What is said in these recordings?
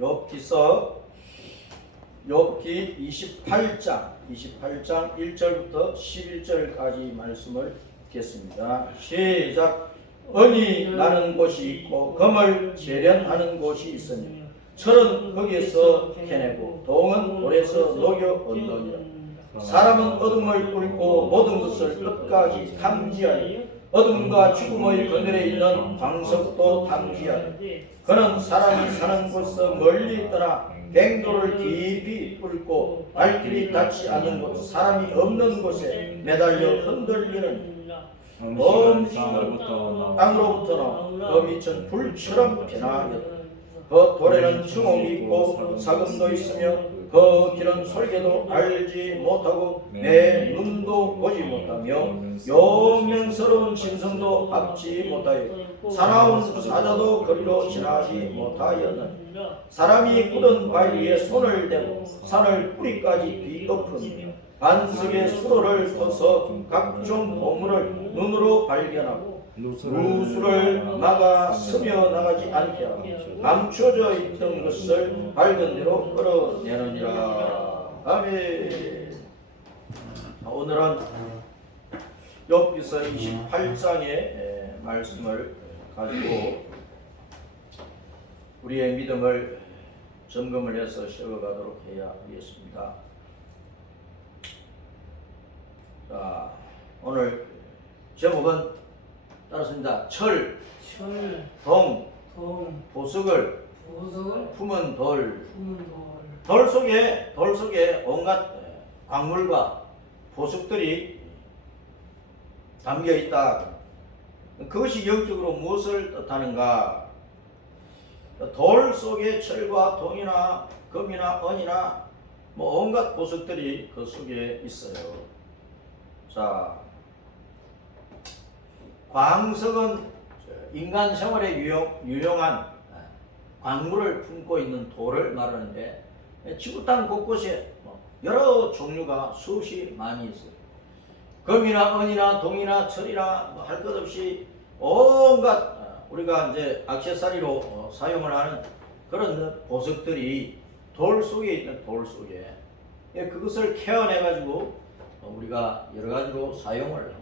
욥기서 욥기 28장 1절부터 11절까지 말씀을 듣겠습니다. 시작. 은이 나는 곳이 있고 금을 재련하는 곳이 있으니 철은 거기에서 캐내고 동은 돌에서 녹여 얻느니라. 사람은 어둠을 뚫고 모든 것을 끝까지 탐지하니 어둠과 죽음의 그늘에 있는 광석도 탐지하니 그는 사람이 사는 곳에서 멀리 떠나 갱도를 깊이 뚫고 발길이 닿지 않는 곳 사람이 없는 곳에 매달려 흔들리는 땅으로부터는 금이 전 불처럼 변하였다. 그 돌에는 주몽이 있고 사금도 있으며 그 길은 솔개도 알지 못하고 내 눈도 보지 못하며 용맹스러운 짐승도 밟지 못하여 사나운 사자도 거리로 지나지 못하였느니 사람이 굳은 바위 위에 손을 대고 산을 뿌리까지 뒤엎으며 반석의 수로를 터서 각종 보물을 눈으로 발견하고 누수를 막아 스며나가지 않게 하고 감춰져 있던 것을 밝은 대로 끌어내느니라. 아멘. 오늘은 욥기서 28장의 말씀을 가지고 우리의 믿음을 점검을 해서 세워가도록 해야 하겠습니다. 자, 오늘 제목은 따랐습니다. 철, 동, 보석을 품은 돌. 돌 속에 온갖 광물과 보석들이 담겨 있다. 그것이 영적으로 무엇을 뜻하는가? 돌 속에 철과 동이나 금이나 은이나 뭐 온갖 보석들이 그 속에 있어요. 자, 광석은 인간 생활에 유용한 광물을 품고 있는 돌을 말하는데 지구 땅 곳곳에 여러 종류가 수없이 많이 있어요. 금이나 은이나 동이나 철이나 할 것 없이 온갖 우리가 이제 액세서리로 사용을 하는 그런 보석들이 돌 속에 있는 돌 속에 그것을 케어내 가지고 우리가 여러 가지로 사용을 합니다.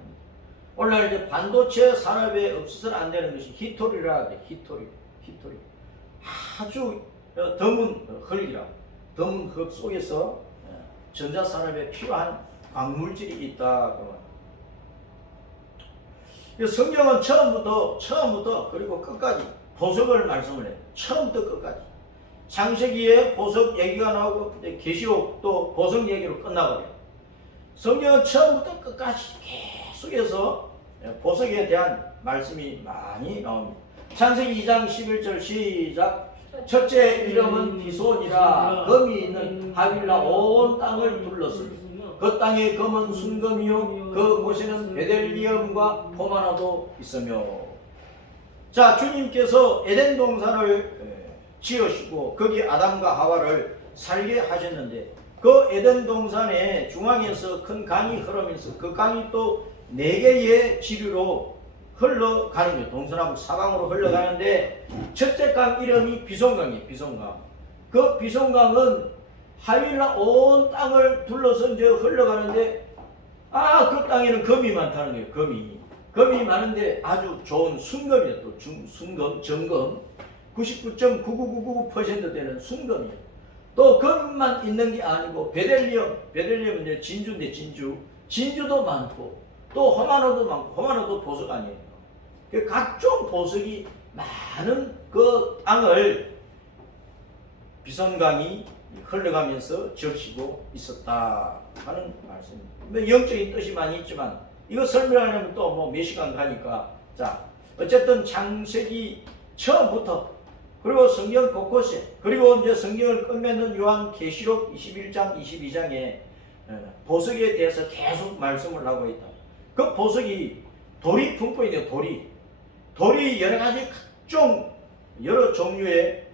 오늘날 이제 반도체 산업에 없어서는 안 되는 것이 히토리라 그래. 히토리. 아주 드문 흙이라. 드문 흙 속에서 전자산업에 필요한 광물질이 있다. 성경은 처음부터 그리고 끝까지 보석을 말씀을 해요. 처음부터 끝까지. 창세기에 보석 얘기가 나오고 계시록도 보석 얘기로 끝나버려요. 성경은 처음부터 끝까지 계속해서 보석에 대한 말씀이 많이 나옵니다. 창세기 2장 11절 시작. 첫째 이름은 비손이라 금이 있는 하빌라 온 땅을 둘렀으니 그 땅의 금은 순금이요 그 곳에는 베델리엄과 포마나도 있으며. 자, 주님께서 에덴 동산을 지으시고 거기 아담과 하와를 살게 하셨는데 그 에덴 동산의 중앙에서 큰 강이 흐르면서 그 강이 또 4개의 지류로 흘러가는 거예요. 동서남북 사방으로 흘러가는데 첫째 강 이름이 비손강이에요. 비손강. 그 비손강은 하윌라 온 땅을 둘러서 이제 흘러가는데 그 땅에는 금이 많다는 거예요. 금이 많은데 아주 좋은 순금이에요. 또 순금, 정금 99.9999% 되는 순금이에요. 또 금만 있는 게 아니고 베델리엄은 이제 진주인데 진주도 많고 또 호마노도 많고 호마노도 보석 아니에요. 각종 보석이 많은 그 땅을 비손강이 흘러가면서 적시고 있었다 하는 말씀입니다. 영적인 뜻이 많이 있지만 이거 설명하려면 또 뭐 몇 시간 가니까. 자, 어쨌든 창세기 처음부터 그리고 성경 곳곳에 그리고 이제 성경을 끝맺는 요한 계시록 21장 22장에 보석에 대해서 계속 말씀을 하고 있다. 그 보석이 돌이 품고 있는 돌이 여러 가지 각종 여러 종류의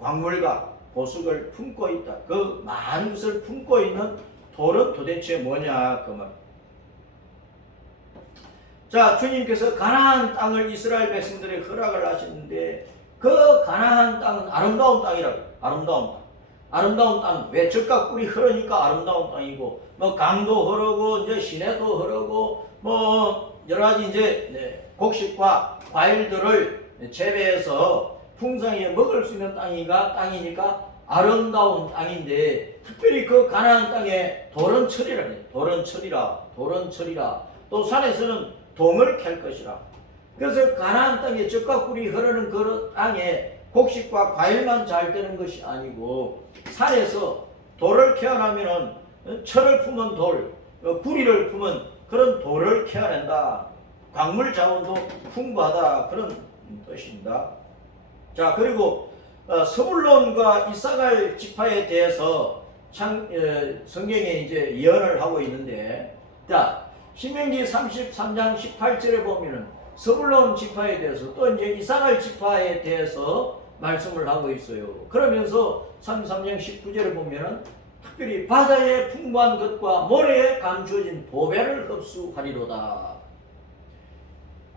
광물과 보석을 품고 있다. 그 많은 것을 품고 있는 돌은 도대체 뭐냐 그 말. 자, 주님께서 가나안 땅을 이스라엘 백성들에게 허락을 하셨는데 그 가나안 땅은 아름다운 땅이라고. 아름다운 땅. 아름다운 땅. 왜? 젖과 꿀이 흐르니까 아름다운 땅이고, 뭐 강도 흐르고 이제 시내도 흐르고 뭐 여러 가지 이제 곡식과 과일들을 재배해서 풍성하게 먹을 수 있는 땅이니까 아름다운 땅인데, 특별히 그 가나안 땅에 돌은 철이라 그래요. 돌은 철이라. 또 산에서는 동을 캘 것이라. 그래서 가나안 땅에 젖과 꿀이 흐르는 그 땅에 곡식과 과일만 잘 되는 것이 아니고, 산에서 돌을 캐어내면은 철을 품은 돌, 구리를 품은 그런 돌을 캐어낸다. 광물 자원도 풍부하다, 그런 뜻입니다. 자, 그리고 스불론과 이사갈 지파에 대해서 성경에 이제 예언을 하고 있는데, 자, 신명기 33장 18절에 보면은 스불론 지파에 대해서, 또 이제 이사갈 지파에 대해서 말씀을 하고 있어요. 그러면서 33장 19절에 보면은 특별히 바다의 풍부한 것과 모래에 감추어진 보배를 흡수하리로다.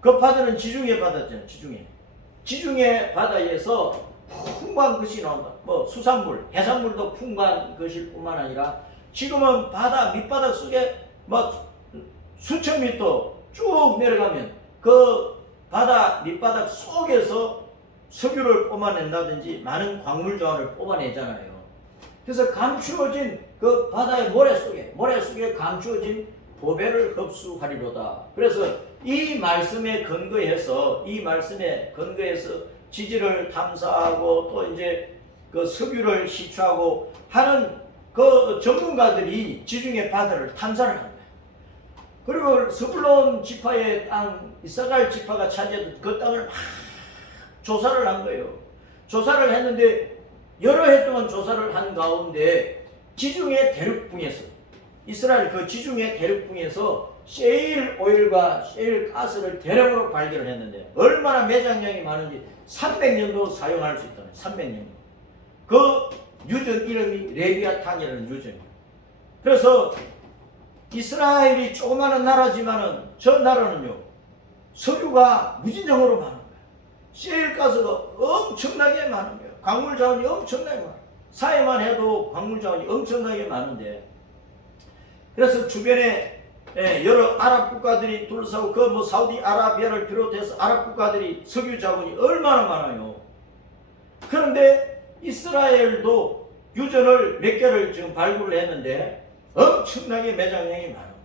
그 바다는 지중해 바다잖아요. 지중해 바다에서 풍부한 것이 나온다. 뭐 수산물, 해산물도 풍부한 것일 뿐만 아니라, 지금은 바다 밑바닥 속에 뭐 수천 미터 쭉 내려가면 그 바다 밑바닥 속에서 석유를 뽑아낸다든지 많은 광물 자원을 뽑아내잖아요. 그래서 감추어진 그 바다의 모래 속에 감추어진 보배를 흡수하리로다. 그래서 이 말씀에 근거해서 지질을 탐사하고 또 이제 그 석유를 시추하고 하는 그 전문가들이 지중해 바다를 탐사를 합니다. 그리고 스불론 지파의 땅, 이사갈 지파가 차지했던 그 땅을 막 조사를 한 거예요. 조사를 했는데 여러 해 동안 조사를 한 가운데 지중해 대륙붕에서, 이스라엘 그 지중해 대륙붕에서 셰일 오일과 셰일 가스를 대량으로 발견을 했는데, 얼마나 매장량이 많은지 300년도 사용할 수 있다는, 300년. 그 유전 이름이 레비아탄이라는 유전이에요. 그래서 이스라엘이 조그마한 나라지만은 저 나라는요, 석유가 무진장으로 많은 거예요. 셰일 가스가 엄청나게 많은 거예요. 광물 자원이 엄청나게 많아요. 사해만 해도 광물 자원이 엄청나게 많은데, 그래서 주변에 여러 아랍 국가들이 둘러싸고, 그 뭐 사우디아라비아를 비롯해서 아랍 국가들이 석유 자원이 얼마나 많아요. 그런데 이스라엘도 유전을 몇 개를 지금 발굴을 했는데 엄청나게 매장량이 많은 거예요.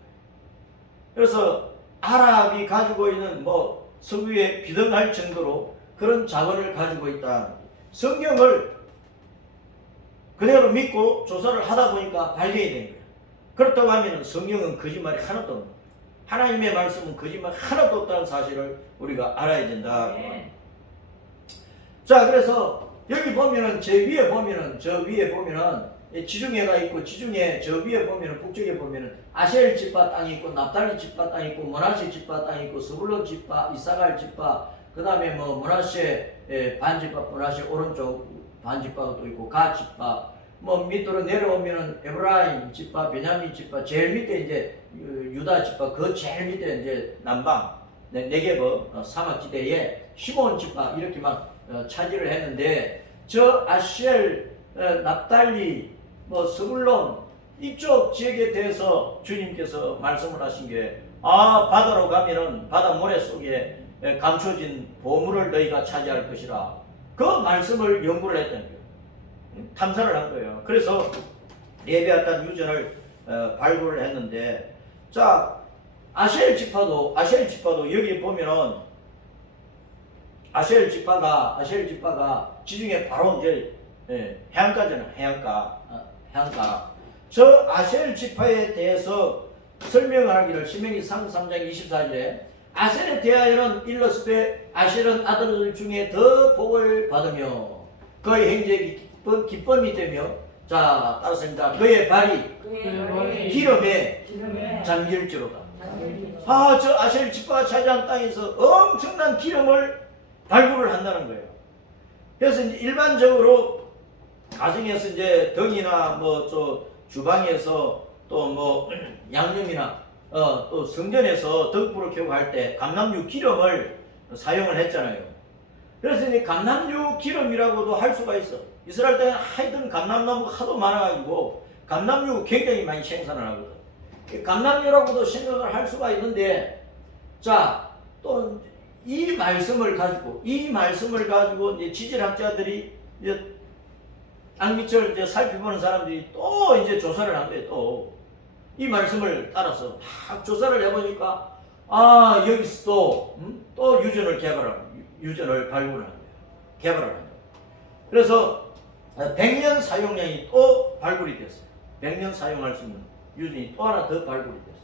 그래서 아랍이 가지고 있는 뭐 석유에 비등할 정도로 그런 자원을 가지고 있다. 성경을 그대로 믿고 조사를 하다 보니까 발견이 된 거예요. 그렇다고 하면 성경은 거짓말이 하나도 없는, 하나님의 말씀은 거짓말 하나도 없다는 사실을 우리가 알아야 된다. 자, 그래서 여기 보면은 저 위에 보면은 지중해가 있고, 지중해 저 위에 보면은 북쪽에 보면은 아셀 지파 땅이 있고, 납달리 지파 땅이 있고, 므낫세 지파 땅이 있고, 스불론 지파, 이사갈 지파, 그 다음에 뭐 므낫세 반지파, 므낫세 오른쪽 반지파가 또 있고, 가 지파, 뭐 밑으로 내려오면은 에브라임 지파, 베냐민 지파, 제일 밑에 이제 유다 지파, 그 제일 밑에 이제 남방 네게버 사막지대에 시몬 지파, 이렇게 막 차지를 했는데, 저 아셀, 납달리, 뭐 스불론 이쪽 지역에 대해서 주님께서 말씀을 하신 게, 바다로 가면은 바다 모래 속에 감춰진 보물을 너희가 차지할 것이라, 그 말씀을 연구를 했다는 거예요. 탐사를 한 거예요. 그래서 레비아탄 유전을 발굴을 했는데, 자, 아셀 지파도 여기 보면은 아셀 지파가 지중해 바로 이제 해안가잖아요. 해안가. 저 아셀 지파에 대해서 설명을 하기를 신명기 33장 24절에 아셀에 대하여는 일렀으되 아셀은 아들 중에 더 복을 받으며 그의 행적이 기쁨이 되며, 자, 따라서입니다. 그의 발이 기름에 잠길지로다. 저 아셀 지파가 차지한 땅에서 엄청난 기름을 발굴을 한다는 거예요. 그래서 이제 일반적으로 가정에서 이제 덩이나 뭐 저 주방에서 또 뭐 양념이나 또 성전에서 등불을 켜고 할 때 감람유 기름을 사용을 했잖아요. 그래서 이제 감람류 기름이라고도 할 수가 있어. 이스라엘 땅에 하여튼 감람나무가 하도 많아가지고 감람류 굉장히 많이 생산을 하거든. 감람류라고도 생각을 할 수가 있는데, 자, 또 이 말씀을 가지고 이제 지질학자들이 이제 땅밑을 이제 살펴보는 사람들이 또 이제 조사를 한 거예요. 또 이 말씀을 따라서 막 조사를 해보니까 여기서 또 유전을 발굴을 한 거예요. 개발을 한 거예요. 그래서 100년 사용량이 또 발굴이 됐어요. 100년 사용할 수 있는 유전이 또 하나 더 발굴이 됐어요.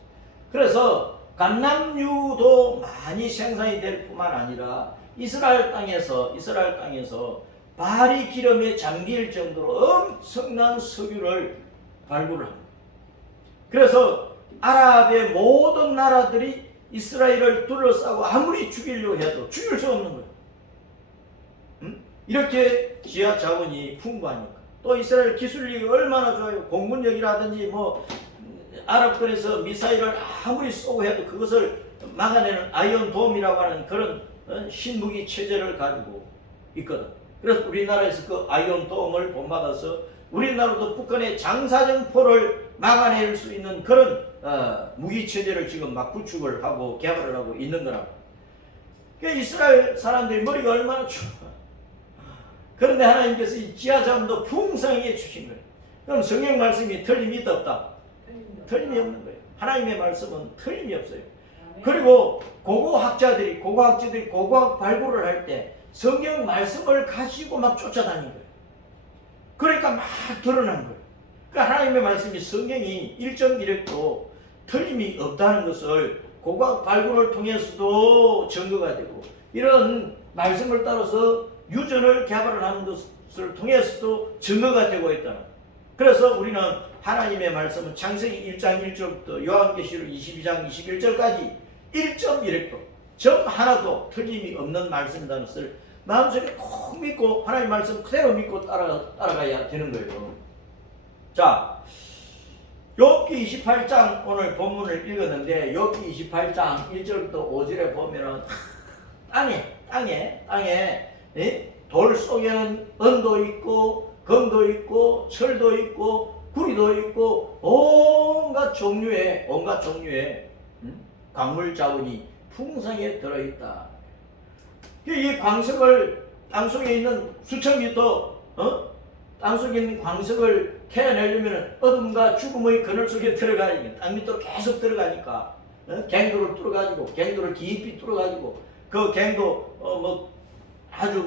그래서 감람류도 많이 생산이 될 뿐만 아니라 이스라엘 땅에서 발이 기름에 잠길 정도로 엄청난 석유를 발굴을 합니다. 그래서 아랍의 모든 나라들이 이스라엘을 둘러싸고 아무리 죽이려고 해도 죽일 수 없는 거예요. 이렇게 지하 자원이 풍부하니까. 또 이스라엘 기술력이 얼마나 좋아요. 공군력이라든지 아랍권에서 미사일을 아무리 쏘고 해도 그것을 막아내는 아이언돔이라고 하는 그런 신무기 체제를 가지고 있거든. 그래서 우리나라에서 그 아이언돔을 본받아서 우리나라도 북한의 장사정포를 막아낼 수 있는 그런 무기 체제를 지금 막 구축을 하고 개발을 하고 있는 거라고. 그러니까 이스라엘 사람들이 머리가 얼마나 좋아. 그런데 하나님께서 이 지하자원도 풍성하게 주신 거예요. 그럼 성경 말씀이 틀림이 있다 없다? 틀림이 없는 거예요. 하나님의 말씀은 틀림이 없어요. 그리고 고고학자들이 고고학 발굴을 할 때 성경 말씀을 가지고 막 쫓아다닌 거예요. 그러니까 막 드러난 거예요. 그러니까 하나님의 말씀이 성경이 1.1획도 틀림이 없다는 것을 고고학 발굴을 통해서도 증거가 되고, 이런 말씀을 따라서 유전을 개발을 하는 것을 통해서도 증거가 되고 있다는 거예요. 그래서 우리는 하나님의 말씀은 창세기 1장 1절부터 요한계시록 22장 21절까지 1.1획도 점 하나도 틀림이 없는 말씀이라는 것을 마음속에 꼭 믿고 하나님의 말씀 그대로 믿고 따라가야 되는 거예요. 자, 욥기 28장 오늘 본문을 읽었는데, 욥기 28장 1절부터 5절에 보면은 땅에 돌 속에는 은도 있고 금도 있고 철도 있고 구리도 있고 온갖 종류의 광물 자원이 풍성하게 들어있다. 이 광석을 땅속에 있는 수천 미터 땅속에 있는 광석을 캐내려면 어둠과 죽음의 그늘 속에 들어가니까, 땅 밑으로 계속 들어가니까 갱도를 뚫어가지고, 갱도를 깊이 뚫어가지고, 그 갱도 아주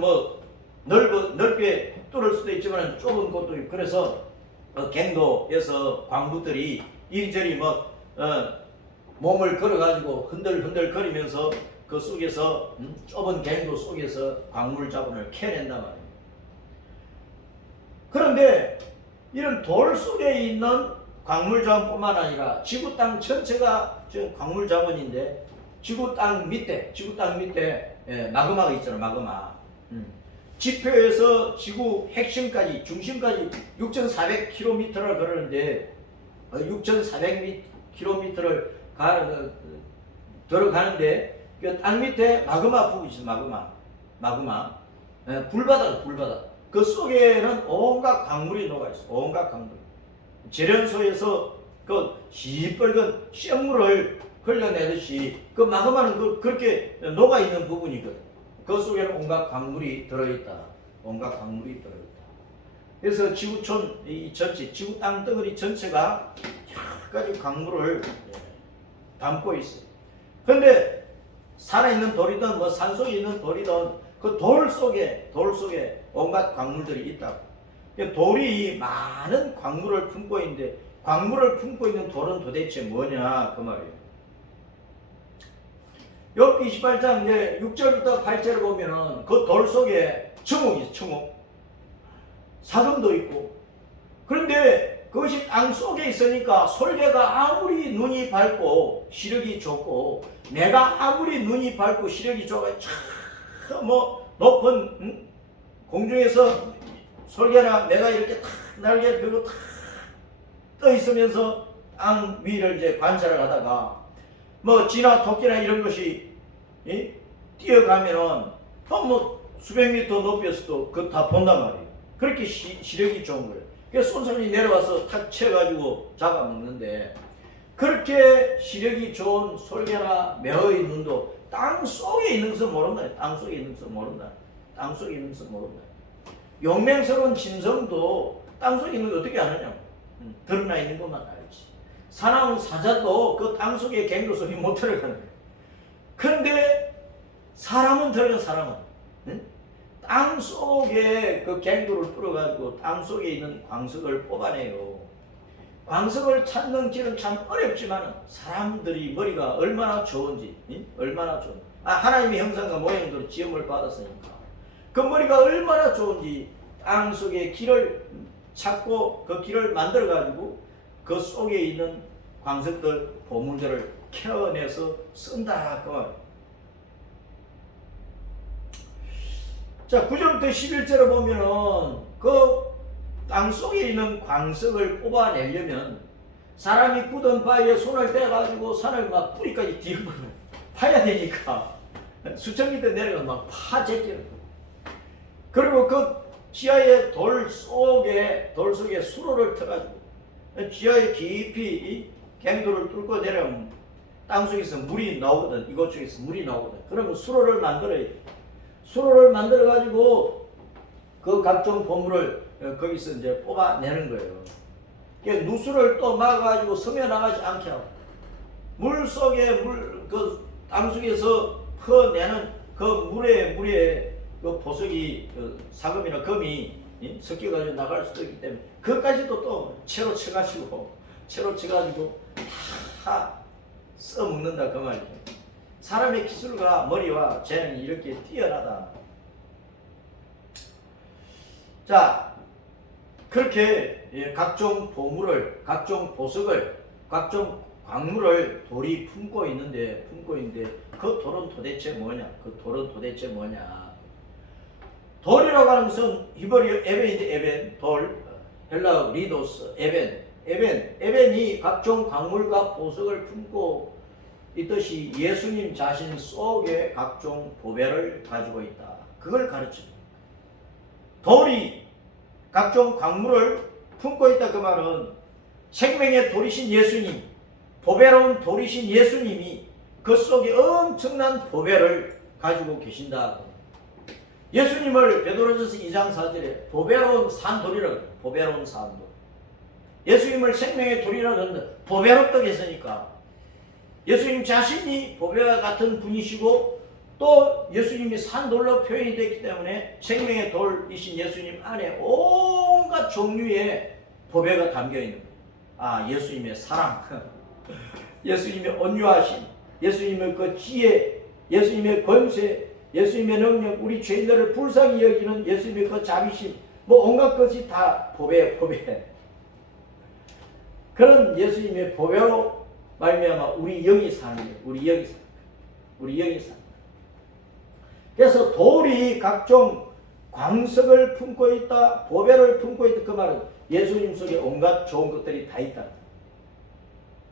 넓게 뚫을 수도 있지만 좁은 곳도 있고, 그래서 갱도에서 광부들이 이리저리 몸을 걸어가지고 흔들흔들 거리면서 그 속에서 좁은 갱도 속에서 광물 자원을 캐낸단 말이에요. 그런데 이런 돌 속에 있는 광물 자원뿐만 아니라 지구 땅 전체가 지금 광물 자원인데, 지구 땅 밑에 마그마가 있잖아. 마그마. 지표에서 지구 핵심까지, 중심까지 6,400km를 걸었는데 6,400km를 들어가는데 그 땅 밑에 마그마 부분 있어. 마그마. 불바다. 그 속에는 온갖 광물이 녹아있어. 온갖 광물. 재련소에서 그 시뻘건 쇳물을 흘려내듯이 그 마그마는 그렇게 녹아있는 부분이거든. 그 속에는 온갖 광물이 들어있다. 그래서 지구촌 이 전체, 지구 땅 덩어리 전체가 여러 가지 광물을 담고 있어요. 그런데 살아있는 돌이든 산속에 있는 돌이든 그 돌 속에 온갖 광물들이 있다고. 돌이 많은 광물을 품고 있는데, 광물을 품고 있는 돌은 도대체 뭐냐 그 말이에요. 욥기 28장 이제 6절부터 8절을 보면은 그 돌 속에 청옥이 있어. 청옥. 사금도 있고. 그런데 그것이 땅 속에 있으니까 솔개가 아무리 눈이 밝고 시력이 좋고, 내가 아무리 눈이 밝고 시력이 좋아 높은 공중에서 솔개나 내가 이렇게 탁 날개를 펴고 탁 떠 있으면서 땅 위를 이제 관찰을 하다가 쥐나 토끼나 이런 것이 뛰어가면은 수백 미터 높이에서도 그거 다 본단 말이에요. 그렇게 시력이 좋은 거예요. 그래서 손손이 내려와서 탁 쳐가지고 잡아먹는데, 그렇게 시력이 좋은 솔개나 매어의 눈도 땅 속에 있는 것을 모른다. 땅 속에 있는 것을 모른다. 땅 속에 있는 것을 모른다. 용맹스러운 짐승도 땅 속에 있는 걸 어떻게 아느냐고. 드러나 있는 것만 알지. 사나운 사자도 그 땅 속에 갱도 속에 못 들어가는 거예요. 그런데 사람은 들어간 사람은 땅 속에 그 갱도를 뚫어가지고 땅 속에 있는 광석을 뽑아내요. 광석을 찾는 길은 참 어렵지만 사람들이 머리가 얼마나 좋은지, 얼마나 좋은지. 하나님의 형상과 모양대로 지음을 받았으니까 그 머리가 얼마나 좋은지 땅 속에 길을 찾고 그 길을 만들어가지고 그 속에 있는 광석들, 보물들을 캐어내서 쓴다. 그 말이에요. 자, 9절부터 11절을 보면은 그 땅 속에 있는 광석을 뽑아내려면 사람이 굳은 바위에 손을 대가지고 산을 막 뿌리까지 뒤집어 파야 되니까 수천 미터 내려가 막 파제끼는 거예요. 그리고 그 지하의 돌 속에 수로를 터가지고 지하에 깊이 갱도를 뚫고 내려가면 땅 속에서 물이 나오거든. 이곳 쪽에서 물이 나오거든. 그러면 수로를 만들어야 돼. 수로를 만들어 가지고 그 각종 보물을 거기서 이제 뽑아내는 거예요. 누수를 또 막아가지고 스며 나가지 않게 하고 물 속에 그 땅 속에서 퍼내는 그 물에 그 보석이 사금이나 금이 섞여가지고 나갈 수도 있기 때문에 그것까지도 또 채로 쳐가지고 다 써먹는다 그 말이죠. 사람의 기술과 머리와 재능이 이렇게 뛰어나다. 자, 그렇게 각종 보물을, 각종 보석을, 각종 광물을 돌이 품고 있는데 그 돌은 도대체 뭐냐? 돌이라고 하는 것은 히브리어 에벤인데 에벤, 돌, 헬라어 리도스, 에벤이 각종 광물과 보석을 품고 있듯이 예수님 자신 속에 각종 보배를 가지고 있다. 그걸 가르칩니다. 돌이 각종 광물을 품고 있다. 그 말은 생명의 돌이신 예수님, 보배로운 돌이신 예수님이 그 속에 엄청난 보배를 가지고 계신다. 예수님을 베드로전서 2장 4절에 보배로운 산돌이라고 해요. 보배로운 산돌. 예수님을 생명의 돌이라고 하는데 보배롭다고 했으니까 예수님 자신이 보배와 같은 분이시고 또 예수님이 산돌로 표현이 됐기 때문에 생명의 돌이신 예수님 안에 온갖 종류의 보배가 담겨 있는 거예요. 예수님의 사랑, 예수님의 온유하심, 예수님의 그 지혜, 예수님의 권세, 예수님의 능력, 우리 죄인들을 불쌍히 여기는 예수님의 그 자비심, 온갖 것이 다 보배. 그런 예수님의 보배로 말미암아 우리 영이 사는 거예요. 우리 영이 사는 거예요. 그래서 돌이 각종 광석을 품고 있다, 보배를 품고 있다. 그 말은 예수님 속에 온갖 좋은 것들이 다 있다.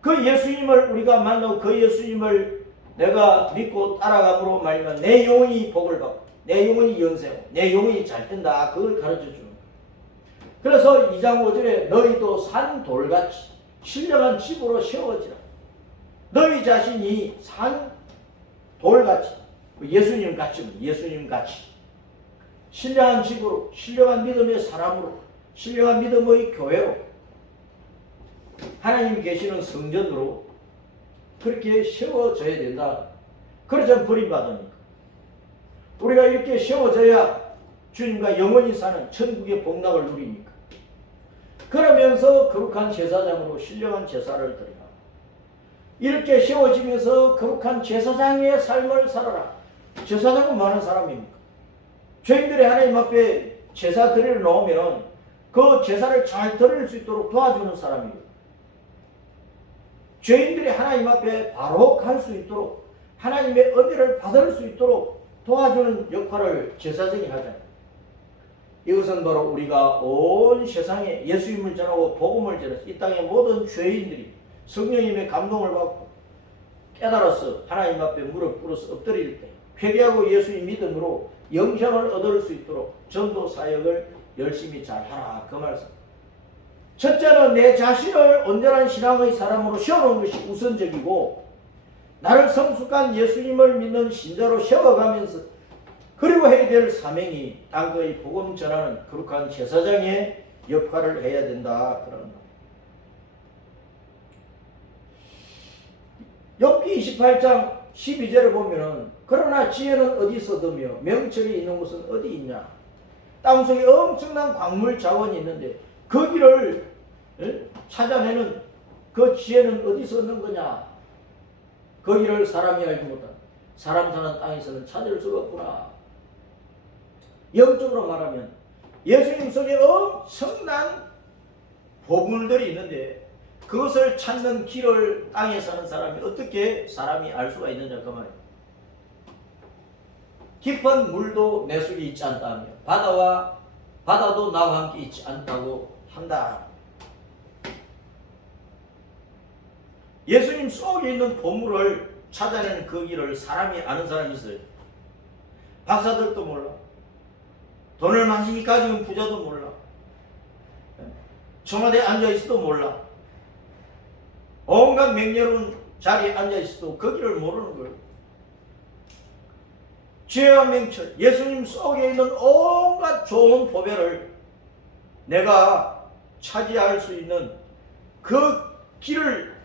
그 예수님을 우리가 만나고 그 예수님을 내가 믿고 따라감으로 말미암아 내 영혼이 복을 받고 내 영혼이 영생하고 내 영혼이 잘 된다. 그걸 가르쳐 주는 거예요. 그래서 2장 5절에 너희도 산 돌같이 신령한 집으로 세워지라. 너희 자신이 산 돌같이 예수님같이 신령한 집으로, 신령한 믿음의 사람으로, 신령한 믿음의 교회로, 하나님이 계시는 성전으로 그렇게 세워져야 된다. 그러자 버림받으니까 우리가 이렇게 세워져야 주님과 영원히 사는 천국의 복락을 누리니까. 그러면서 거룩한 제사장으로 신령한 제사를 드리라. 이렇게 세워지면서 거룩한 제사장의 삶을 살아라. 제사장은 많은 사람입니까? 죄인들이 하나님 앞에 제사 드리러 나오면 그 제사를 잘 드릴 수 있도록 도와주는 사람이에요. 죄인들이 하나님 앞에 바로 갈 수 있도록 하나님의 은혜를 받을 수 있도록 도와주는 역할을 제사장이 하잖아요. 이것은 바로 우리가 온 세상에 예수님을 전하고 복음을 전해서 이 땅의 모든 죄인들이 성령님의 감동을 받고 깨달아서 하나님 앞에 무릎 꿇어서 엎드릴 때 회개하고 예수의 믿음으로 영생을 얻을 수 있도록 전도 사역을 열심히 잘하라 그 말씀. 첫째는 내 자신을 온전한 신앙의 사람으로 세우는 것이 우선적이고 나를 성숙한 예수님을 믿는 신자로 세워가면서 그리고 해야 될 사명이 땅의 복음 전하는 거룩한 제사장의 역할을 해야 된다 그런다. 욥기 28장 12절을 보면은 그러나 지혜는 어디서 얻으며 명철이 있는 곳은 어디 있냐. 땅속에 엄청난 광물 자원이 있는데 거기를 찾아내는 그 지혜는 어디서 얻는 거냐. 거기를 사람이 알지 못한 사람 사는 땅에서는 찾을 수가 없구나. 영적으로 말하면 예수님 속에 엄청난 보물들이 있는데 그것을 찾는 길을 땅에 사는 사람이 어떻게 사람이 알 수가 있느냐 그 말이에요. 깊은 물도 내 속에 있지 않다며 바다도 나와 함께 있지 않다고 한다. 예수님 속에 있는 보물을 찾아내는 그 길을 사람이 아는 사람이 있어요. 박사들도 몰라. 돈을 많이 가진 부자도 몰라. 청와대에 앉아있어도 몰라. 온갖 명예로운 자리에 앉아있어도 그 길을 모르는 거예요. 지혜와 명철, 예수님 속에 있는 온갖 좋은 보배를 내가 차지할 수 있는 그 길을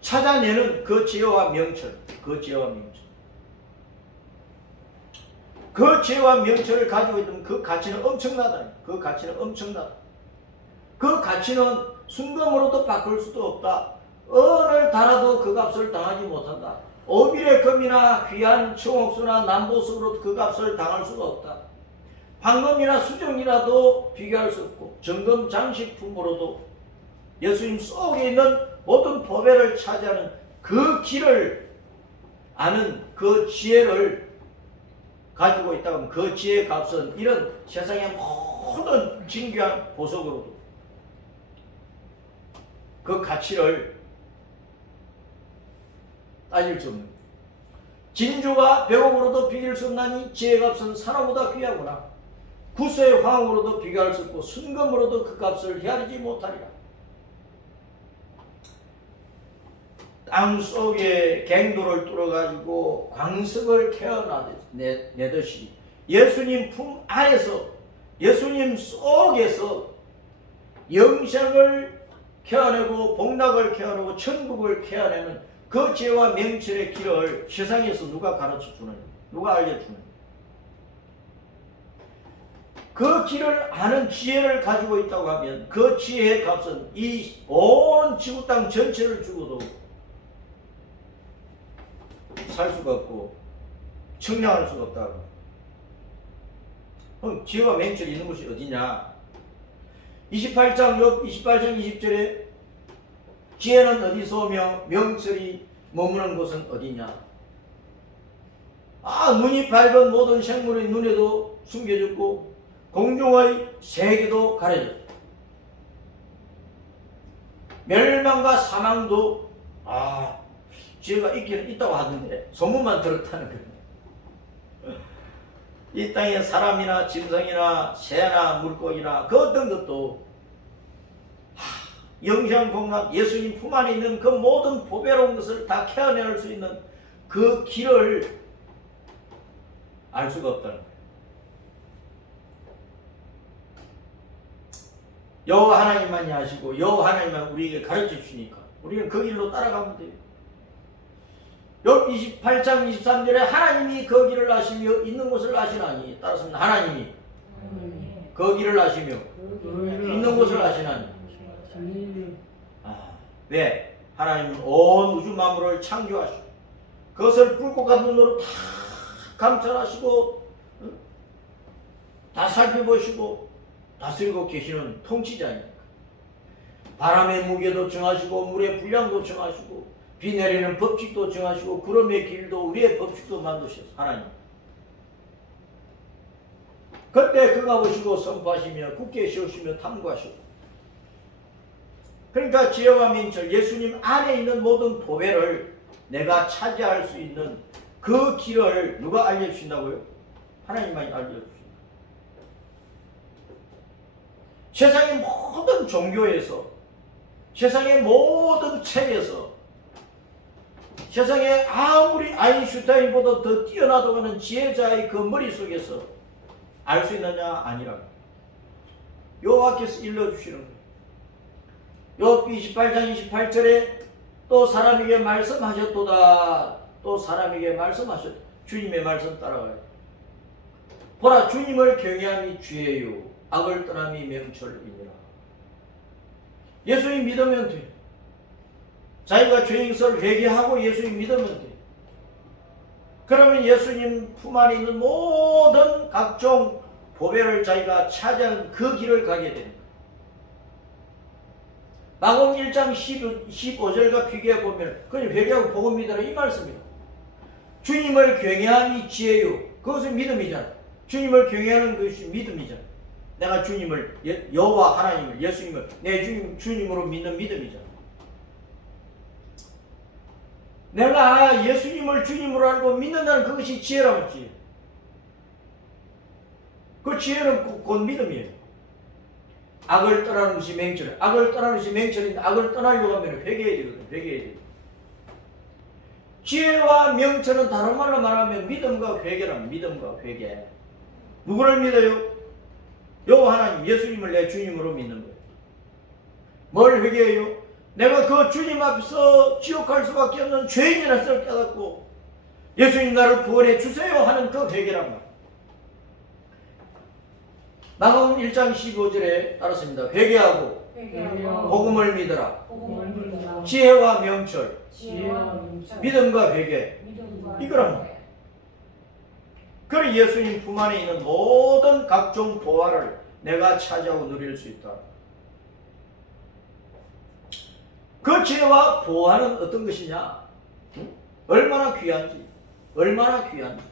찾아내는 그 지혜와 명철, 그 지혜와 명철을 가지고 있는 그 가치는 엄청나다. 그 가치는 순금으로도 바꿀 수도 없다. 어느 달아도 그 값을 당하지 못한다. 오빌의 금이나 귀한 청옥수나 남보석으로 그 값을 당할 수가 없다. 황금이나 수정이라도 비교할 수 없고 정금 장식품으로도 예수님 속에 있는 모든 보배를 차지하는 그 길을 아는 그 지혜를 가지고 있다고 하면 그 지혜의 값은 이런 세상의 모든 진귀한 보석으로도 그 가치를 따질 수 없는 진주가 백옥으로도 비길 수 없나니 지혜의 값은 산호보다 귀하구나. 구수의 황으로도 비교할 수 없고 순금으로도 그 값을 헤아리지 못하리라. 땅 속에 갱도를 뚫어가지고 광석을 캐어내듯이 예수님 품 안에서 예수님 속에서 영생을 캐어내고 복락을 캐어내고 천국을 캐어내는 그 지혜와 명철의 길을 세상에서 누가 가르쳐주느냐, 누가 알려주느냐. 그 길을 아는 지혜를 가지고 있다고 하면 그 지혜의 값은 이 온 지구 땅 전체를 주고도 살 수가 없고 측량할 수가 없다고. 그럼 지혜와 명철이 있는 곳이 어디냐? 28장 20절에 지혜는 어디서 오며 명철이 머무는 곳은 어디냐? 눈이 밝은 모든 생물의 눈에도 숨겨졌고 공중의 세계도 가려졌다. 멸망과 사망도 지혜가 있기는 있다고 하던데 소문만 들었다는 거예요. 이 땅에 사람이나 짐승이나 새나 물고기나 그 어떤 것도 영생복락 예수님 품 안에 있는 그 모든 보배로운 것을 다 캐어낼 수 있는 그 길을 알 수가 없다는 거예요. 여호와 하나님만이 하시고 여호와 하나님만 우리에게 가르쳐 주시니까 우리는 그 길로 따라가면 돼요. 욥 28장 23절에 하나님이 그 길을 아시며 있는 곳을 아시나니, 따라서 하나님이 그 길을 아시며 있는 곳을 아시나니. 왜? 하나님은 온 우주 만물을 창조하시고 그것을 불꽃 같은 눈으로 다 감찰하시고 다 살펴보시고 다스리고 계시는 통치자입니까? 바람의 무게도 정하시고 물의 분량도 정하시고 비 내리는 법칙도 정하시고 구름의 길도 우리의 법칙도 만드셨어. 하나님. 그때 그가 보시고 선포하시며 굳게 세우시며 탐구하시고. 그러니까 지혜와 명철 예수님 안에 있는 모든 보배를 내가 차지할 수 있는 그 길을 누가 알려주신다고요? 하나님만이 알려주신다. 세상의 모든 종교에서, 세상의 모든 책에서, 세상에 아무리 아인슈타인보다 더 뛰어나다고 하는 지혜자의 그 머릿속에서 알 수 있느냐? 아니라고. 여호와께서 일러주시는 거예요. 욥기 28장 28절에 또 사람에게 말씀하셨도다. 또 사람에게 말씀하셨. 주님의 말씀 따라가요. 보라, 주님을 경외함이 지혜요 악을 떠남이 명철이니라. 예수님 믿으면 돼. 자기가 죄인것을 회개하고 예수님 믿으면 돼. 그러면 예수님 품 안에 있는 모든 각종 보배를 자기가 차지하는 그 길을 가게 됩니다. 마가복음 1장 15절과 비교해 보면 그냥 회개하고 복음 믿으라 이 말씀입니다. 주님을 경외함이 지혜요. 그것은 믿음이잖아. 주님을 경외하는 것이 믿음이잖아. 내가 주님을, 여호와 하나님을, 예수님을 내 주님으로 믿는 믿음이잖아. 내가 예수님을 주님으로 알고 믿는다는 그것이 지혜라고 지혜. 그 지혜는 곧 믿음이에요. 악을 떠나는 것이 맹철. 악을 떠나는 것이 맹철인데 악을 떠나려고 하면 회개해야 되거든. 회개해야 돼. 지혜와 명철은 다른 말로 말하면 믿음과 회개랍니다. 믿음과 회개. 누구를 믿어요? 여호와 하나님, 예수님을 내 주님으로 믿는 거예요. 뭘 회개해요? 내가 그 주님 앞에서 지옥 갈 수밖에 없는 죄인이라서 깨닫고 예수님 나를 구원해 주세요 하는 그 회개란 말이에요. 마가복음 1장 15절에 따랐습니다. 회개하고 복음을 믿어라. 지혜와 명철, 믿음과 회개, 이거란 말이에요. 그래 예수님 품 안에 있는 모든 각종 보화를 내가 차지하고 누릴 수 있다. 그 지혜와 보화는 어떤 것이냐? 얼마나 귀한지, 얼마나 귀한지.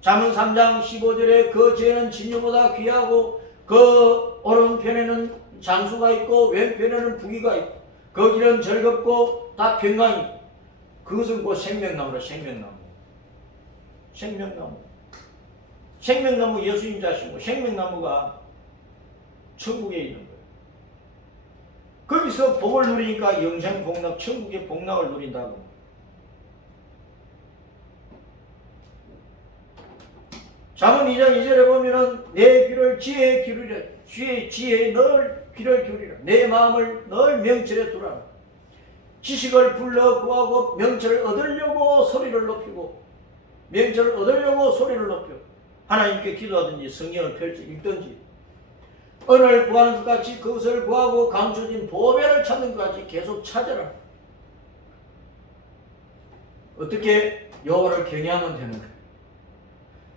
잠언 3장 15절에 그 지혜는 진유보다 귀하고 그 오른편에는 장수가 있고 왼편에는 부귀가 있고 그 길은 즐겁고 다 평강이. 그것은 곧 생명나무라. 생명나무. 생명나무. 생명나무 예수님 자신이고 생명나무가 천국에 있는 거예요. 거기서 복을 누리니까 영생 복락, 천국의 복락을 누린다고. 잠언 2장 2절에 보면은 내 귀를 지혜에 기울이라. 지혜에 널 귀를 기울이라. 내 마음을 널 명철에 두라. 지식을 불러 구하고 명철을 얻으려고 소리를 높이고 명철을 얻으려고 소리를 높여 하나님께 기도하든지 성경을 펼쳐 읽든지 은을 구하는 것 같이 그것을 구하고 감춰진 보배를 찾는 것 같이 계속 찾아라. 어떻게? 여호와를 경외하면 되는 거예요.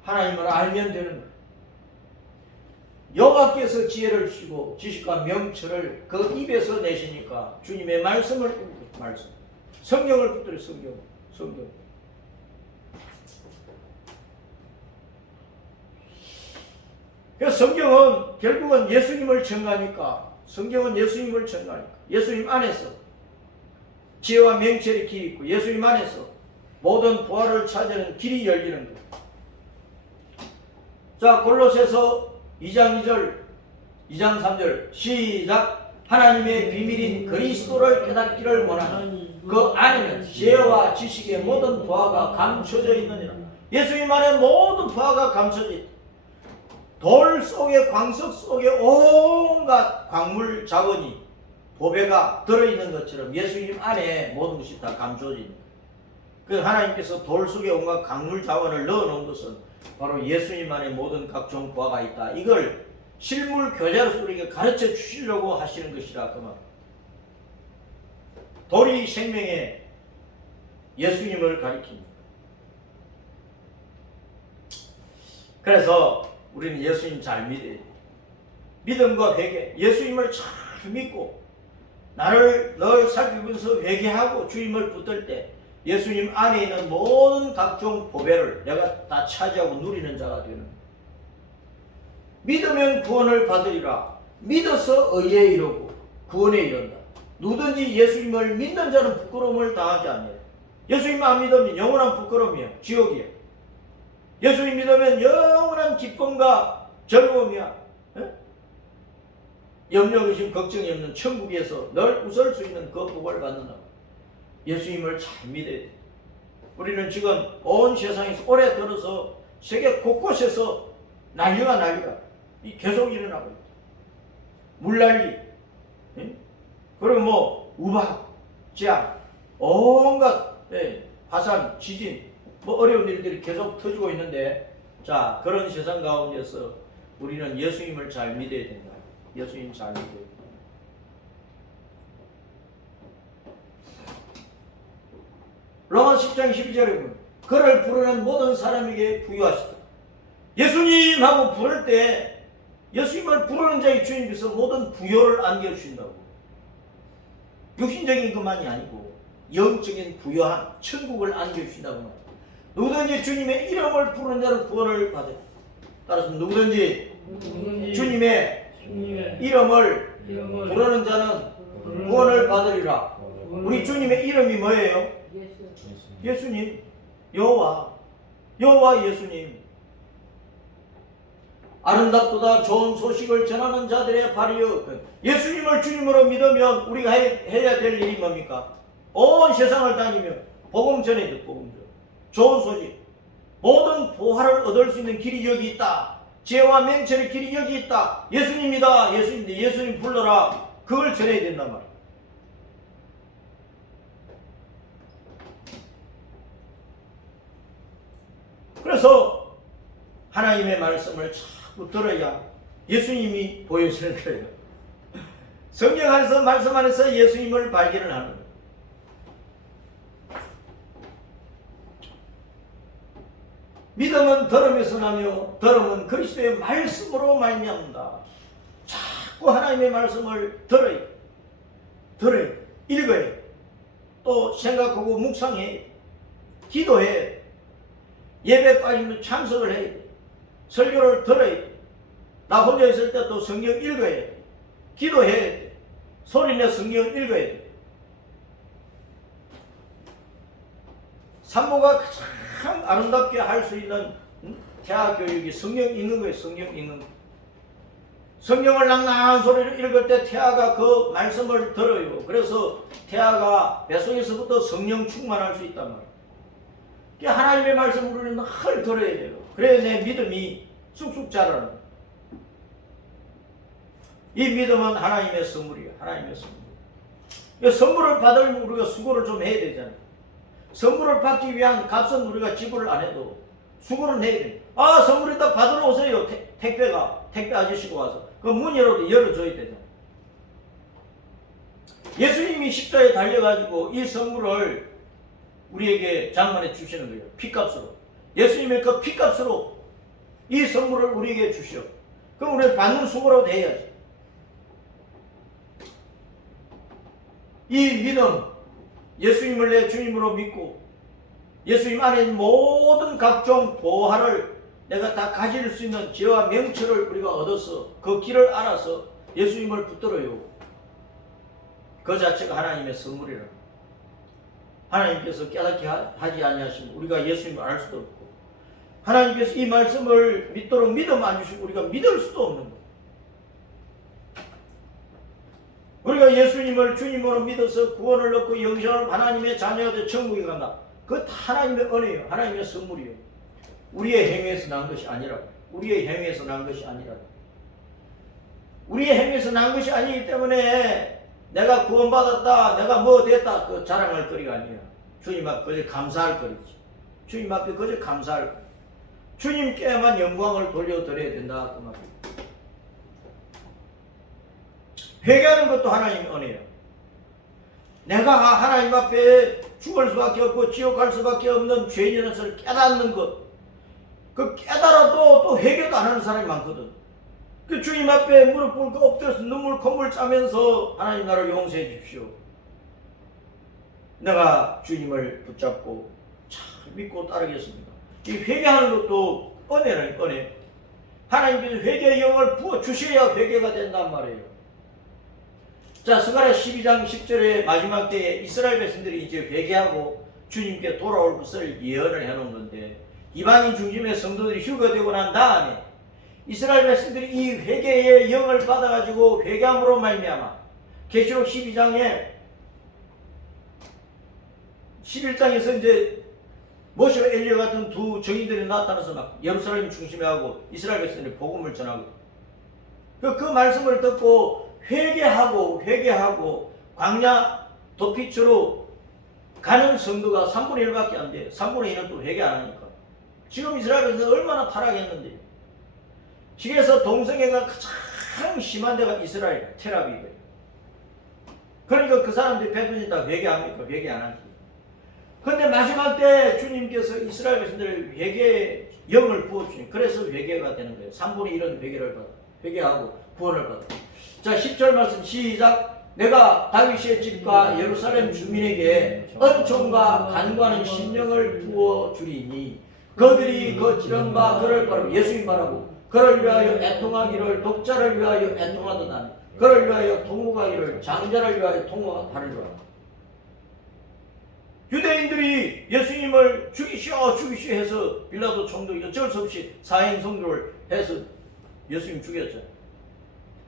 하나님을 알면 되는 거예요. 여호와께서 지혜를 주시고 지식과 명철을 그 입에서 내시니까 주님의 말씀을 말씀, 성경을 붙들어. 성경. 그래서 성경은 결국은 예수님을 증거하니까, 성경은 예수님을 증거하니까 예수님 안에서 지혜와 명철의 길이 있고 예수님 안에서 모든 부활을 찾아내는 길이 열리는 거예요. 자, 골로새서 2장 2절, 2장 3절 시작. 하나님의 비밀인 그리스도를 깨닫기를 원하는 그 안에는 지혜와 지식의 모든 부하가 감춰져 있느니라. 예수님 안에 모든 부하가 감춰져 있다. 돌 속에, 광석 속에 온갖 광물 자원이, 보배가 들어있는 것처럼 예수님 안에 모든 것이 다 감춰져 있는 거예요. 그 하나님께서 돌 속에 온갖 광물 자원을 넣어놓은 것은 바로 예수님 안에 모든 각종 부하가 있다. 이걸 실물 교자로서 우리에게 가르쳐 주시려고 하시는 것이라 그 말. 돌이 생명의 예수님을 가리킵니다. 그래서 우리는 예수님 잘 믿어야 돼. 믿음과 회개, 예수님을 잘 믿고 나를 늘 살피면서 회개하고 주님을 붙들 때 예수님 안에 있는 모든 각종 보배를 내가 다 차지하고 누리는 자가 되는 거예요. 믿으면 구원을 받으리라. 믿어서 의에 이르고 구원에 이른다. 누구든지 예수님을 믿는 자는 부끄러움을 당하지 않느니라. 예수님 안 믿으면 영원한 부끄러움이야. 지옥이야. 예수님 믿으면 영원한 기쁨과 즐거움이야. 에? 염려, 의심, 걱정이 없는 천국에서 늘 웃을 수 있는 그 복을 받는다. 예수님을 잘 믿어야 돼. 우리는 지금 온 세상에서 올해 들어서 세계 곳곳에서 난리가 계속 일어나고 있다. 물난리, 그리고 뭐 우박, 재앙, 온갖 화산, 지진, 뭐 어려운 일들이 계속 터지고 있는데, 자, 그런 세상 가운데서 우리는 예수님을 잘 믿어야 된다. 예수님 잘 믿어야 된다. 로마 10장 12절에 보면 그를 부르는 모든 사람에게 부여하시다. 예수님 하고 부를 때 예수님을 부르는 자의 주님께서 모든 부여를 안겨주신다고. 육신적인 것만이 아니고 영적인 부여한 천국을 안겨주신다고 말합니다. 누구든지 주님의 이름을 부르는 자는 구원을 받아요. 따라서 누구든지 주님의 이름을 부르는 자는 구원을 받으리라. 우리 주님의 이름이 뭐예요? 예수님, 여호와 예수님. 아름답도다 좋은 소식을 전하는 자들의 발이여. 예수님을 주님으로 믿으면 우리가 해야 될 일이 뭡니까? 온 세상을 다니며 복음 전해야 돼. 복음 전. 좋은 소식. 모든 보화를 얻을 수 있는 길이 여기 있다. 죄와 맹철의 길이 여기 있다. 예수님이다. 예수님 불러라. 그걸 전해야 된단 말이야. 그래서 하나님의 말씀을 자꾸 들어야 예수님이 보여지는 거예요. 성경 안에서 말씀 안에서 예수님을 발견을 하는 거예요. 믿음은 들음에서 나며 들음은 그리스도의 말씀으로 말미암는다. 자꾸 하나님의 말씀을 들어야 읽어야 또 생각하고 묵상해 기도해 예배 빠지면 참석을 해야 돼. 설교를 들어야 돼. 나 혼자 있을 때 또 성경 읽어야 돼. 기도해야 돼. 소리내 성경 읽어야 돼. 산모가 가장 아름답게 할 수 있는 태아 교육이 성경 읽는 거예요. 성경 읽는 거. 성경을 낭낭한 소리를 읽을 때 태아가 그 말씀을 들어요. 그래서 태아가 뱃속에서부터 성령 충만할 수 있단 말이에요. 하나님의 말씀을 우리는 늘 들어야 돼요. 그래야 내 믿음이 쑥쑥 자라는 거예요. 이 믿음은 하나님의 선물이에요. 하나님의 선물. 선물을 받으려면 우리가 수고를 좀 해야 되잖아요. 선물을 받기 위한 값은 우리가 지불을 안 해도 수고는 해야 돼요. 아, 선물이다 받으러 오세요. 택배 아저씨가 와서 그 문이라도 열어줘야 되잖아요. 예수님이 십자가에 달려가지고 이 선물을 우리에게 장만해 주시는 거예요. 피값으로. 예수님의 그 피값으로 이 선물을 우리에게 주시오. 그럼 우리는 받는 수고라도 해야지. 이 믿음, 예수님을 내 주님으로 믿고 예수님 안에 있는 모든 각종 보화를 내가 다 가질 수 있는 죄와 명철을 우리가 얻어서 그 길을 알아서 예수님을 붙들어요. 그 자체가 하나님의 선물이라. 하나님께서 깨닫게 하지 아니하시면 우리가 예수님을 알 수도 없고, 하나님께서 이 말씀을 믿도록 믿음 안 주시고 우리가 믿을 수도 없는 거예요. 우리가 예수님을 주님으로 믿어서 구원을 얻고 영생을 하나님의 자녀가 되어 천국에 간다. 그것 다 하나님의 은혜예요. 하나님의 선물이에요. 우리의 행위에서 난 것이 아니라고. 우리의 행위에서 난 것이 아니라고. 우리의 행위에서 난 것이 아니기 때문에 내가 구원받았다, 내가 뭐 됐다, 그 자랑할 거리가 아니야. 주님 앞에 그저 감사할 거리지. 주님 앞에 그저 감사할 거리. 주님께만 영광을 돌려드려야 된다. 그 말이에요. 회개하는 것도 하나님의 은혜예요. 내가 하나님 앞에 죽을 수밖에 없고 지옥 갈 수밖에 없는 죄인이라는 것을 깨닫는 것, 그 깨달아도 또 회개도 안 하는 사람이 많거든. 그 주님 앞에 무릎 꿇고 엎드려서 눈물 콧물 짜면서 하나님 나를 용서해 주십시오. 내가 주님을 붙잡고 잘 믿고 따르겠습니다. 이 회개하는 것도 은혜라니까, 은혜. 하나님께서 회개의 영을 부어 주셔야 회개가 된단 말이에요. 자, 스가랴 12장 10절에 마지막 때에 이스라엘 백성들이 이제 회개하고 주님께 돌아올 것을 예언을 해놓은 건데, 이방인 중심의 성도들이 휴거되고 난 다음에 이스라엘 백성들이 이 회개의 영을 받아가지고 회개함으로 말미암아 계시록 12장에 11장에서 이제 모세와 엘리야 같은 두 정인들이 나타나서 막 예루살렘 중심에 하고 이스라엘 백성들이 복음을 전하고, 그 말씀을 듣고 회개하고 광야 도피처로 가는 성도가 3분의 1밖에 안 돼. 3분의 1은 또 회개 안 하니까. 지금 이스라엘 백성이 얼마나 타락했는데. 지금에서 동성애가 가장 심한 데가 이스라엘 텔아비브예요. 그러니까 그 사람들이 100% 다 회개합니까? 회개 안 하지. 근데 마지막 때 주님께서 이스라엘 백성들의 회개의 영을 부어주니, 그래서 회개가 되는 거예요. 3분의 1은 회개를 받아. 회개하고 구원을 받아. 자, 10절 말씀 시작. 내가 다윗의 집과 예루살렘 주민에게 은총과 간구하는 심령을 부어주리니 그들이 그 지른 바 그를 바라고, 예수님 바라고 그를 위하여 애통하기를, 독자를 위하여 애통하도다. 그를 위하여 통곡하기를, 장자를 위하여 통곡하리라. 유대인들이 예수님을 죽이시오 해서 빌라도 총독이 어쩔 수 없이 사형 선고를 해서 예수님 죽였죠.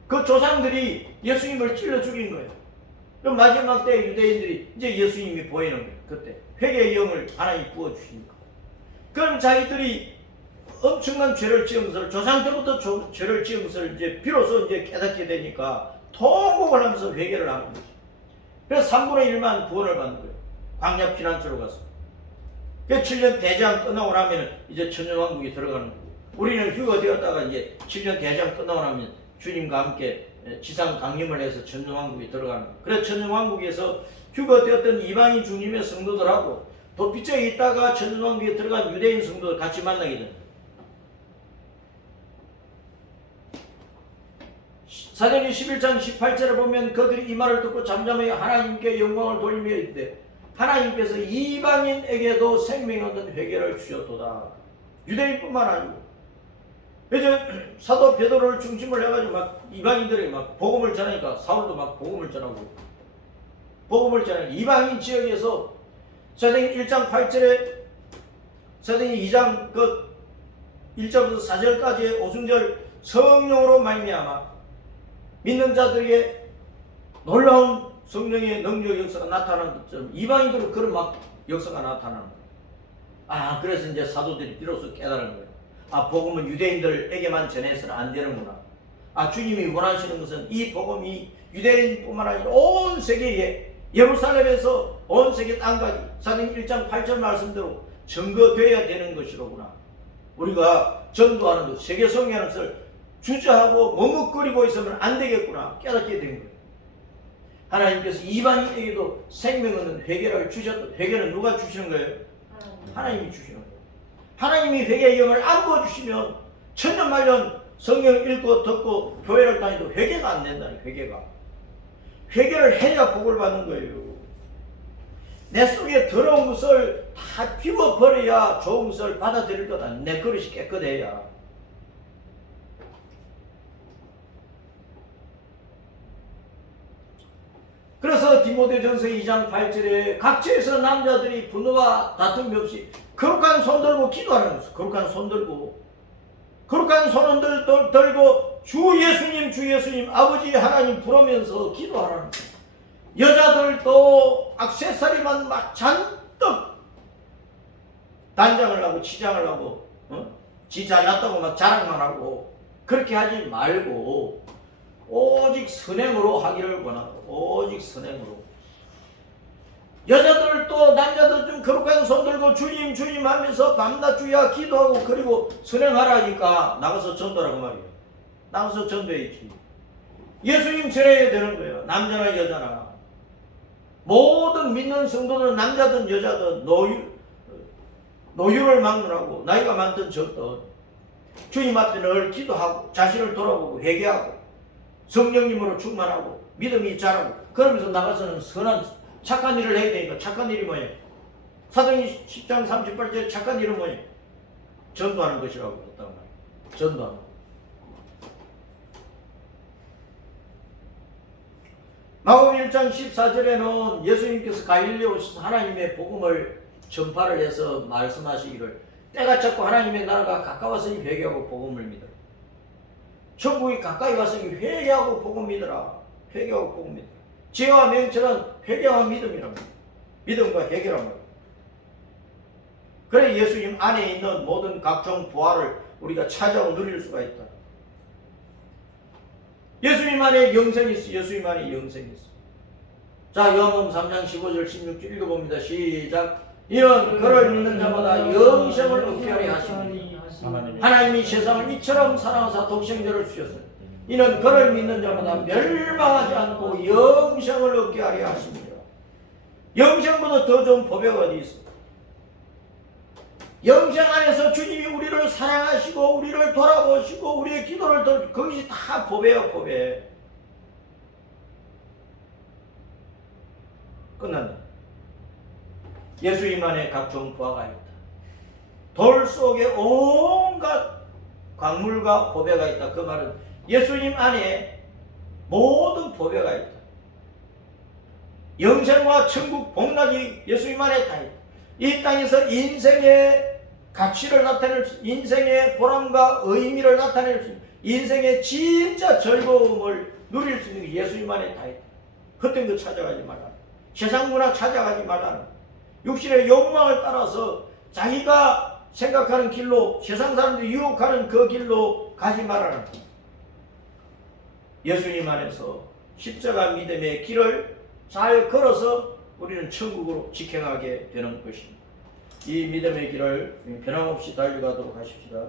그 조상들이 예수님을 찔러 죽인 거예요. 그럼 마지막 때 유대인들이 이제 예수님이 보이는 거예요. 그때 회개의 영을 하나님 부어주시니까. 그럼 자기들이 엄청난 죄를 지은 것을, 조상 때부터 죄를 지은 것을 이제 비로소 이제 깨닫게 되니까 통곡을 하면서 회개를 하는 거죠. 그래서 3분의 1만 구원을 받는 거예요. 광야 피난처로 가서. 그 7년 대장 끝나고 나면 이제 천년왕국이 들어가는 거고, 우리는 휴거되었다가 이제 7년 대장 끝나고 나면 주님과 함께 지상 강림을 해서 천년왕국에 들어가는 거예요. 그래서 천년왕국에서 휴거되었던 이방인 주님의 성도들하고 도피처에 있다가 천년왕국에 들어간 유대인 성도들 같이 만나게 됩니다. 사도행전 11장 18절에 보면 그들이 이 말을 듣고 잠잠하여 하나님께 영광을 돌리며 이르되 하나님께서 이방인에게도 생명 얻는 회개를 주셨도다. 유대인뿐만 아니고 이제 사도 베드로를 중심으로 해가지고 막 이방인들이 막 복음을 전하니까 사울도 막 복음을 전하고 이방인 지역에서 사도행전 1장 8절에 사도행전 2장 그 1절부터 4절까지의 오순절 성령으로 말미암아 믿는 자들에게 놀라운 성령의 능력 역사가 나타나는 것처럼 이방인들은 그런 막 역사가 나타나는 거예요. 그래서 이제 사도들이 비로소 깨달은 거예요. 복음은 유대인들에게만 전해서는 안 되는구나. 주님이 원하시는 것은 이 복음이 유대인뿐만 아니라 온 세계에, 예루살렘에서 온 세계 땅까지 사도행전 1장 8절 말씀대로 증거되어야 되는 것이로구나. 우리가 전도하는 것, 세계 성회하는 것을 주저하고 머뭇거리고 있으면 안 되겠구나 깨닫게 된 거예요. 하나님께서 이방인에게도 생명 얻는 회개를 주셨다. 회개는 누가 주시는 거예요? 하나님이 주시는 거예요. 하나님이 회개의 영을 안 부어주시면 천년만년 성경 읽고 듣고 교회를 다니도 회개가 안 된다니. 회개를 해야 복을 받는 거예요. 내 속에 더러운 것을 다 비워버려야 좋은 것을 받아들일 거다. 내 그릇이 깨끗해야. 그래서 디모데전서 2장 8절에 각처에서 남자들이 분노와 다툼이 없이 거룩한 손 들고 기도하는 것이죠. 거룩한 손 들고 들고 주 예수님 아버지 하나님 부르면서 기도하라는 거예요. 여자들도 액세서리만 막 잔뜩 단장을 하고 치장을 하고 지 잘났다고 막 자랑만 하고 그렇게 하지 말고 오직 선행으로 하기를 원하고, 오직 선행으로. 여자들도 남자들 좀 거룩한 손 들고 주님 하면서 밤낮 주야 기도하고 그리고 선행하라 하니까 나가서 전도라고 말이에요. 나가서 전도해야지. 예수님 전해야 되는 거예요. 남자나 여자나. 모든 믿는 성도들은 남자든 여자든 노유를 막론하고 나이가 많든 적든 주님 앞에 늘 기도하고 자신을 돌아보고 회개하고 성령님으로 충만하고 믿음이 자라고 그러면서 나가서는 선한 착한 일을 해야 되니까 착한 일이 뭐예요? 사도행전 10장 38절에 착한 일은 뭐예요? 전도하는 것이라고 했단 말이에요. 전도하는 것. 마가복음 1장 14절에는 예수님께서 갈릴리에 오셔서 하나님의 복음을 전파를 해서 말씀하시기를 때가 찼고 하나님의 나라가 가까웠으니 회개하고 복음을 믿어라. 천국이 가까이 왔으니 회개하고 복음 믿어라. 회개하고 복음 믿어라. 죄와 명철은 회개와 믿음이랍니다. 믿음과 회개란 말이에요. 그래 예수님 안에 있는 모든 각종 부활을 우리가 찾아오 누릴 수가 있다. 예수님 안에 영생이 있어. 예수님 안에 영생이 있어. 자, 요한복음 3장 15절 16절 읽어봅니다. 시작. 이는 그를 믿는 자마다 영생을 얻게 하려 하시니 하나님이 세상을 이처럼 사랑하사 독생자를 주셨으니 이는 그를 믿는 자마다 멸망하지 않고 영생을 얻게 하려 하십니다. 영생보다 더 좋은 보배가 어디 있어? 영생 안에서 주님이 우리를 사랑하시고 우리를 돌아보시고 우리의 기도를 들어 그것이 다 보배야 보배. 끝났네. 예수님 안에 각종 부하가 있다. 돌 속에 온갖 광물과 보배가 있다. 그 말은 예수님 안에 모든 보배가 있다. 영생과 천국 복락이 예수님 안에 다 있다. 이 땅에서 인생의 가치를 나타낼 수, 인생의 보람과 의미를 나타낼 수 있는, 인생의 진짜 즐거움을 누릴 수 있는 게 예수님 안에 다 있다. 헛된 거 찾아가지 말라. 세상 문화 찾아가지 말라. 육신의 욕망을 따라서 자기가 생각하는 길로 세상 사람들이 유혹하는 그 길로 가지 말아라. 예수님 안에서 십자가 믿음의 길을 잘 걸어서 우리는 천국으로 직행하게 되는 것입니다. 이 믿음의 길을 변함없이 달려가도록 하십시다.